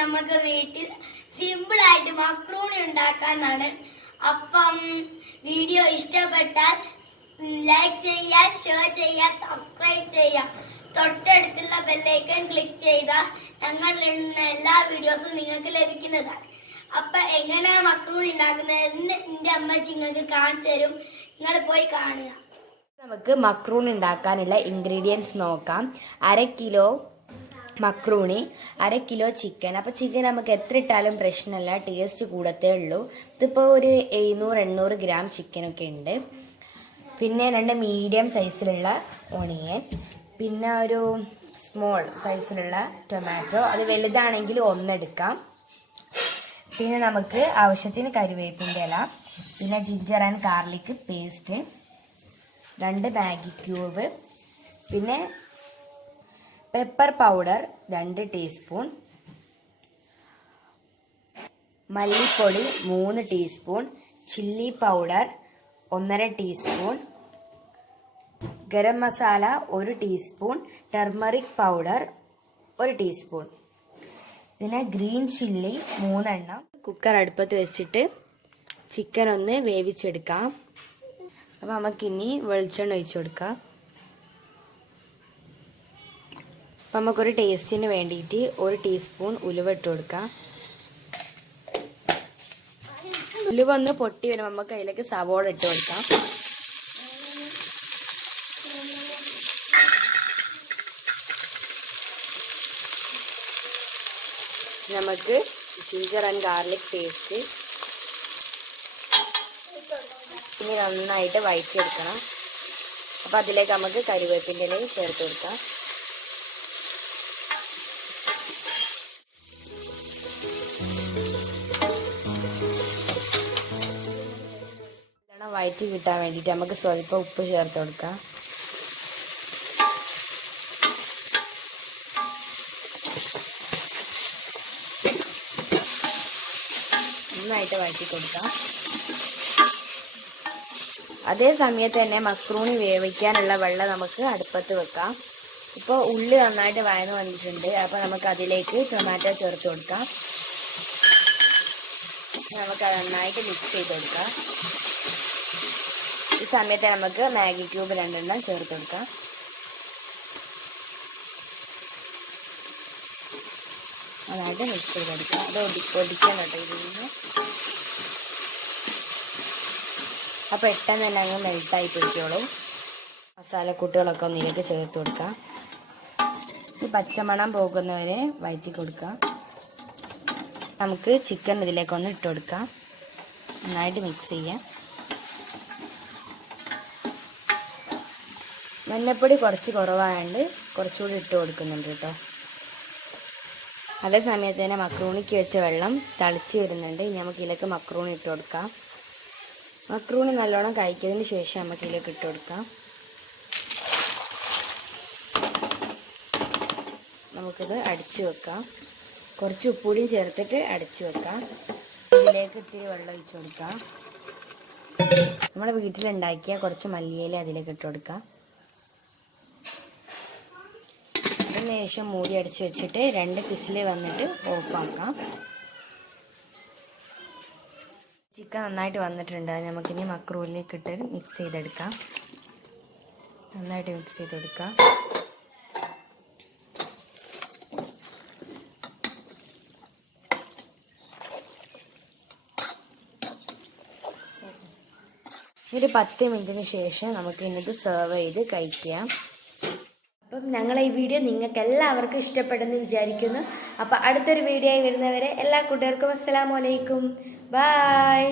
നമുക്ക് വീട്ടിൽ സിമ്പിൾ ആയിട്ട് മക്രൂണി ഉണ്ടാക്കാനാണ്. അപ്പം വീഡിയോ ഇഷ്ടപ്പെട്ടാൽ ലൈക്ക് ചെയ്യുക ഷെയർ ചെയ്യുക സബ്സ്ക്രൈബ് ചെയ്യുക തൊട്ടടുത്തുള്ള ബെല്ലൈക്കൺ ക്ലിക്ക് ചെയ്താൽ ഞങ്ങൾ എല്ലാ വീഡിയോസും നിങ്ങൾക്ക് ലഭിക്കുന്നതാണ്. അപ്പൊ എങ്ങനെയാ മക്രൂണി ഉണ്ടാക്കുന്നതെന്ന് എന്റെ അമ്മ നിങ്ങൾക്ക് കാണിച്ചു തരും. നിങ്ങൾ പോയി കാണുക. നമുക്ക് മക്രൂൺ ഉണ്ടാക്കാനുള്ള ഇൻഗ്രീഡിയൻസ് നോക്കാം. അര കിലോ മക്രൂണി അര കിലോ ചിക്കൻ അപ്പോൾ ചിക്കൻ നമുക്ക് എത്ര ഇട്ടാലും പ്രശ്നമല്ല. ടേസ്റ്റ് കൂടത്തേ ഉള്ളൂ. ഇതിപ്പോൾ ഒരു എഴുന്നൂറ് എണ്ണൂറ് ഗ്രാം ചിക്കനൊക്കെ ഉണ്ട്. പിന്നെ രണ്ട് മീഡിയം സൈസിലുള്ള ഓണിയൻ പിന്നെ ഒരു സ്മോൾ സൈസിലുള്ള ടൊമാറ്റോ അത് വലുതാണെങ്കിൽ ഒന്നെടുക്കാം പിന്നെ നമുക്ക് ആവശ്യത്തിന് കരുവേപ്പിന്റെ ഇല പിന്നെ ജിഞ്ചർ ആൻഡ് ഗാർലിക് പേസ്റ്റ് രണ്ട് മാഗി ക്യൂബ് പിന്നെ പെപ്പർ പൗഡർ രണ്ട് ടീസ്പൂൺ മല്ലിപ്പൊടി മൂന്ന് ടീസ്പൂൺ ചില്ലി പൗഡർ ഒന്നര ടീസ്പൂൺ ഗരം മസാല ഒരു ടീസ്പൂൺ ടെർമറിക് പൗഡർ ഒരു ടീസ്പൂൺ പിന്നെ ഗ്രീൻ ചില്ലി മൂന്നെണ്ണം. കുക്കർ അടുപ്പത്ത് വെച്ചിട്ട് ചിക്കൻ ഒന്ന് വേവിച്ചെടുക്കാം. അപ്പം നമുക്കിനി വെളിച്ചെണ്ണ ഒഴിച്ചു കൊടുക്കാം. അപ്പം നമുക്കൊരു ടേസ്റ്റിന് വേണ്ടിയിട്ട് ഒരു ടീസ്പൂൺ ഉലുവ ഇട്ട് കൊടുക്കാം. ഉലുവ ഒന്ന് പൊട്ടി വരുമ്പോൾ നമുക്ക് അതിലേക്ക് സവോള ഇട്ട് കൊടുക്കാം. നമുക്ക് ജിഞ്ചർ ആൻഡ് ഗാർലിക് പേസ്റ്റ് ഇനി നന്നായിട്ട് വഴറ്റിയെടുക്കണം അപ്പോൾ അതിലേക്ക് നമുക്ക് കരിവേപ്പിന്റെ ഇലയും ചേർത്ത് കൊടുക്കാം. വഴറ്റി കിട്ടാൻ വേണ്ടിയിട്ട് നമുക്ക് സ്വല്പം ഉപ്പ് ചേർത്ത് കൊടുക്കാം. നന്നായിട്ട് വഴറ്റി കൊടുക്കാം. അതേ സമയത്ത് തന്നെ മക്രൂണി വേവിക്കാനുള്ള വെള്ളം നമുക്ക് അടുപ്പത്ത് വെക്കാം. ഇപ്പോൾ ഉള്ളി നന്നായിട്ട് വയന്ന് വന്നിട്ടുണ്ട്. അപ്പോൾ നമുക്ക് അതിലേക്ക് ടൊമാറ്റോ ചേർത്ത് കൊടുക്കാം. നമുക്ക് നന്നായിട്ട് മിക്സ് ചെയ്ത് കൊടുക്കാം. ഈ സമയത്ത് നമുക്ക് മാഗി ക്യൂബ് രണ്ടെണ്ണം ചേർത്ത് കൊടുക്കാം. നന്നായിട്ട് മിക്സ് ചെയ്ത് കൊടുക്കാം. അത് ഒടി ഒടിക്കാൻ കേട്ടോ ഇതിൽ നിന്ന് അപ്പോൾ പെട്ടെന്ന് തന്നെ അങ്ങ് മെൽട്ടായി പിടിക്കോളൂ മസാലക്കൂട്ടുകളൊക്കെ ഇതിലേക്ക് ചേർത്ത് കൊടുക്കാം. ഈ പച്ചമണം പോകുന്നവരെ വഴറ്റി കൊടുക്കാം. നമുക്ക് ചിക്കൻ ഇതിലേക്കൊന്ന് ഇട്ട് കൊടുക്കാം. നന്നായിട്ട് മിക്സ് ചെയ്യാം. മഞ്ഞപ്പൊടി കുറച്ച് കുറവായതുകൊണ്ട് കുറച്ചുകൂടി ഇട്ട് കൊടുക്കുന്നുണ്ട് കേട്ടോ. അതേ സമയത്ത് തന്നെ മക്രൂണിക്ക് വെച്ച വെള്ളം തളിച്ച് വരുന്നുണ്ട്. ഇനി നമുക്ക് ഇതിലേക്ക് മക്രൂണി ഇട്ട് കൊടുക്കാം. മക്രൂണി നല്ലോണം കഴിക്കതിന് ശേഷം നമുക്ക് ഇതിലേക്ക് ഇട്ട് കൊടുക്കാം. നമുക്കിത് അടിച്ചു വെക്കാം. കുറച്ച് ഉപ്പുപൊടിയും ചേർത്തിട്ട് അടിച്ചു വെക്കാം. ഇതിലേക്ക് ഇത്തിരി വെള്ളം ഒഴിച്ചു കൊടുക്കാം. നമ്മൾ വീട്ടിലുണ്ടാക്കിയ കുറച്ച് മല്ലിയില അതിലേക്ക് ഇട്ട് കൊടുക്കാം. അതിന് ശേഷം മൂടി അടിച്ച് വെച്ചിട്ട് രണ്ട് പിസിൽ വന്നിട്ട് ഓഫാക്കാം. ചിക്കൻ നന്നായിട്ട് വന്നിട്ടുണ്ട്. നമുക്കിനി മക്രൂലിലേക്ക് ഇട്ട് മിക്സ് ചെയ്തെടുക്കാം. നന്നായിട്ട് മിക്സ് ചെയ്തെടുക്കാം. ഒരു പത്ത് മിനിറ്റിന് ശേഷം നമുക്ക് ഇന്നത് സെർവ് ചെയ്ത് കഴിക്കാം. ഞങ്ങളെ ഈ വീഡിയോ നിങ്ങൾക്ക് എല്ലാവർക്കും ഇഷ്ടപ്പെടുമെന്ന് വിചാരിക്കുന്നു. അപ്പം അടുത്തൊരു വീഡിയോ ആയി വരുന്നവരെ എല്ലാ കൂട്ടുകാർക്കും വലൈക്കും ബായ്